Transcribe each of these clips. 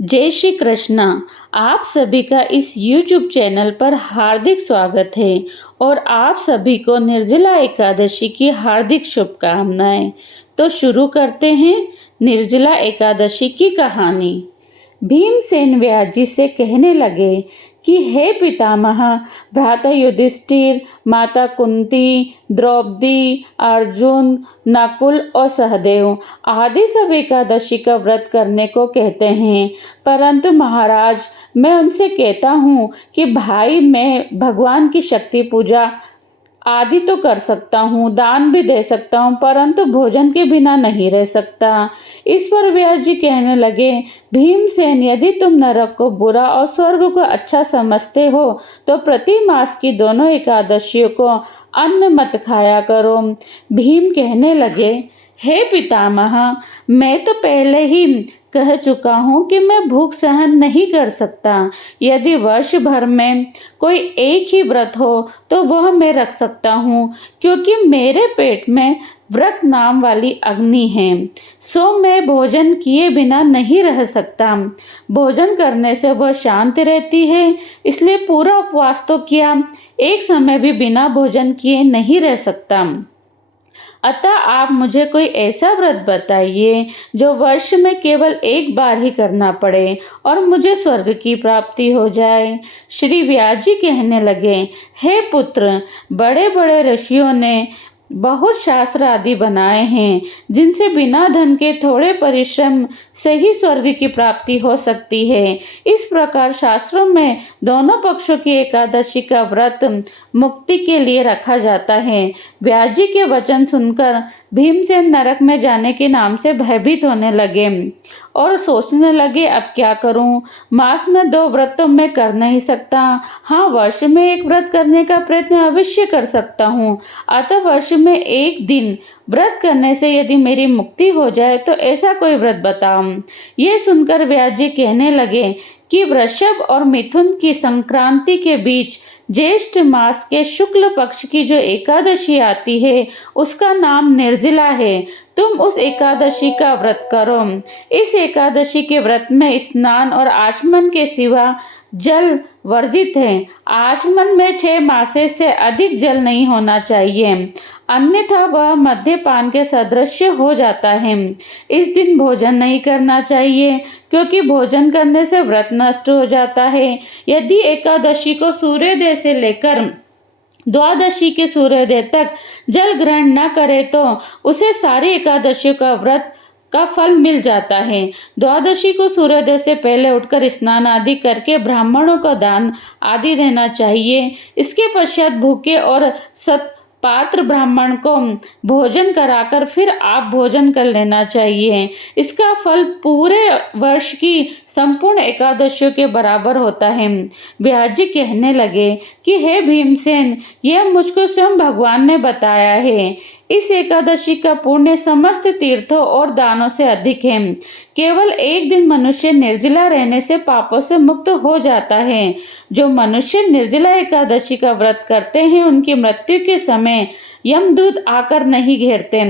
जय श्री कृष्णा। आप सभी का इस YouTube चैनल पर हार्दिक स्वागत है और आप सभी को निर्जला एकादशी की हार्दिक शुभकामनाएं। तो शुरू करते हैं निर्जला एकादशी की कहानी। भीमसेन व्यास जी से कहने लगे कि हे पितामह, भ्राता युधिष्ठिर, माता कुंती, द्रौपदी, अर्जुन, नकुल और सहदेव आदि सब एकादशी का व्रत करने को कहते हैं, परंतु महाराज मैं उनसे कहता हूँ कि भाई मैं भगवान की शक्ति पूजा आदि तो कर सकता हूँ, दान भी दे सकता हूँ, परंतु भोजन के बिना नहीं रह सकता। इस पर व्यास जी कहने लगे, भीमसेन, यदि तुम नरक को बुरा और स्वर्ग को अच्छा समझते हो तो प्रति मास की दोनों एकादशियों को अन्न मत खाया करो। भीम कहने लगे, हे पितामह, मैं तो पहले ही कह चुका हूँ कि मैं भूख सहन नहीं कर सकता। यदि वर्ष भर में कोई एक ही व्रत हो तो वह मैं रख सकता हूँ, क्योंकि मेरे पेट में व्रत नाम वाली अग्नि है, सो मैं भोजन किए बिना नहीं रह सकता। भोजन करने से वह शांत रहती है, इसलिए पूरा उपवास तो किया, एक समय भी बिना भोजन किए नहीं रह सकता। अतः आप मुझे कोई ऐसा व्रत बताइए जो वर्ष में केवल एक बार ही करना पड़े और मुझे स्वर्ग की प्राप्ति हो जाए। श्री व्यास जी कहने लगे, हे पुत्र, बड़े बड़े ऋषियों ने बहुत शास्त्र आदि बनाए हैं, जिनसे बिना धन के थोड़े परिश्रम से ही स्वर्ग की प्राप्ति हो सकती है। इस प्रकार शास्त्रों में दोनों पक्षों की एकादशी का व्रत मुक्ति के लिए रखा जाता है। व्यास जी के वचन सुनकर भीमसेन नरक में जाने के नाम से भयभीत होने लगे और सोचने लगे, अब क्या करूं? मास में 2 व्रत तो मैं कर नहीं सकता। हाँ, वर्ष में एक व्रत करने का प्रयत्न अवश्य कर सकता हूँ। अतः वर्ष में एक दिन व्रत करने से यदि मेरी मुक्ति हो जाए तो ऐसा कोई व्रत बताओ। ये सुनकर व्यास जी कहने लगे कि वृषभ और मिथुन की संक्रांति के बीच ज्येष्ठ मास के शुक्ल पक्ष की जो एकादशी आती है उसका नाम निर्जला है। तुम उस एकादशी का व्रत करो। इस एकादशी के व्रत में स्नान और आचमन के सिवा जल वर्जित है। आचमन में 6 मासे से अधिक जल नहीं होना चाहिए, अन्यथा वह मद्यपान के सदृश हो जाता है। इस दिन भोजन नहीं करना चाहिए, क्योंकि भोजन करने से व्रत नष्ट हो जाता है। यदि एकादशी को सूर्योदय से लेकर द्वादशी के सूर्योदय तक जल ग्रहण न करे तो उसे सारी एकादशी का व्रत का फल मिल जाता है। द्वादशी को सूर्योदय से पहले उठकर स्नान आदि करके ब्राह्मणों को दान आदि देना चाहिए। इसके पश्चात भूखे और पात्र ब्राह्मण को भोजन कराकर फिर आप भोजन कर लेना चाहिए। इसका फल पूरे वर्ष की संपूर्ण एकादशियों के बराबर होता है। व्यास जी कहने लगे कि हे भीमसेन, यह मुझको स्वयं भगवान ने बताया है। इस एकादशी का पुण्य समस्त तीर्थों और दानों से अधिक है। केवल एक दिन मनुष्य निर्जला रहने से पापों से मुक्त हो जाता है। जो मनुष्य निर्जला एकादशी का व्रत करते हैं उनकी मृत्यु के समय यमदूत आकर नहीं घेरते,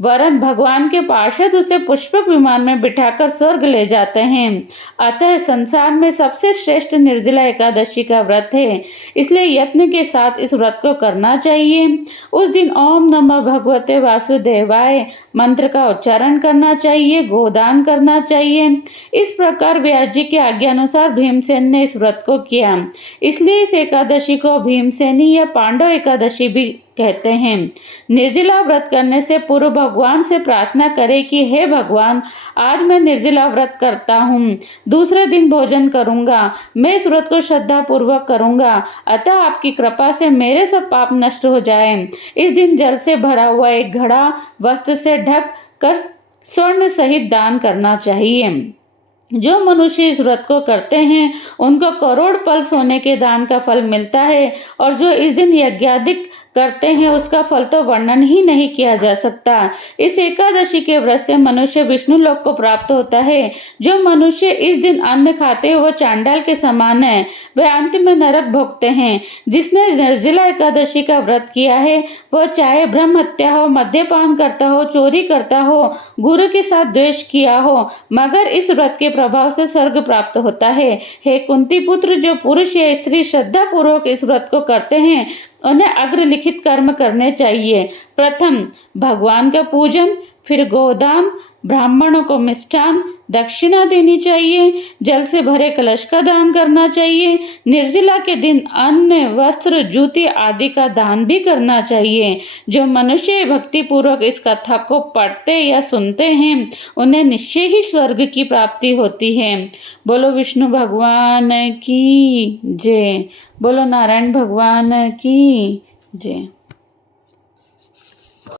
वरन भगवान के पार्षद उसे पुष्पक विमान में बिठाकर स्वर्ग ले जाते हैं। अतः संसार में सबसे श्रेष्ठ निर्जला एकादशी का व्रत है, इसलिए यत्न के साथ इस व्रत को करना चाहिए। उस दिन ओम नमः भगवते वासुदेवाय मंत्र का उच्चारण करना चाहिए, गोदान करना चाहिए। इस प्रकार व्यास जी के आज्ञानुसार भीमसेन ने इस व्रत को किया। इसलिए इस एकादशी को भीमसेनी या पांडव एकादशी भी कहते हैं। निर्जला व्रत करने से पूर्व भगवान से प्रार्थना करें कि हे भगवान, आज मैं निर्जला व्रत करता हूँ, दूसरे दिन भोजन करूँगा, मैं इस व्रत को श्रद्धा पूर्वक करूँगा, अतः आपकी कृपा से मेरे सब पाप नष्ट हो जाए। इस दिन जल से भरा हुआ एक घड़ा वस्त्र से ढक कर स्वर्ण सहित दान करना चाहिए। जो मनुष्य इस व्रत को करते हैं उनको करोड़ पल सोने के दान का फल मिलता है, और जो इस दिन यज्ञादिक करते हैं उसका फल तो वर्णन ही नहीं किया जा सकता। इस एकादशी के व्रत से मनुष्य विष्णु लोक को प्राप्त होता है। जो मनुष्य इस दिन अन्न खाते हैं वह चांडाल के समान है, वह अंत में नरक भोगते हैं। जिसने निर्जला एकादशी का व्रत किया है वह चाहे ब्रह्म हत्या हो, मद्यपान करता हो, चोरी करता हो, गुरु के साथ द्वेष किया हो, मगर इस व्रत के प्रभाव से स्वर्ग प्राप्त होता है। हे कुंती पुत्र, जो पुरुष या स्त्री श्रद्धा पूर्वक इस व्रत को करते हैं उन्हें अग्रलिखित कर्म करने चाहिए। प्रथम भगवान का पूजन, फिर गोदान, ब्राह्मणों को मिष्ठान दक्षिणा देनी चाहिए, जल से भरे कलश का दान करना चाहिए। निर्जला के दिन अन्न, वस्त्र, जूते आदि का दान भी करना चाहिए। जो मनुष्य भक्ति पूर्वक इस कथा को पढ़ते या सुनते हैं उन्हें निश्चय ही स्वर्ग की प्राप्ति होती है। बोलो विष्णु भगवान की जय। बोलो नारायण भगवान की जय।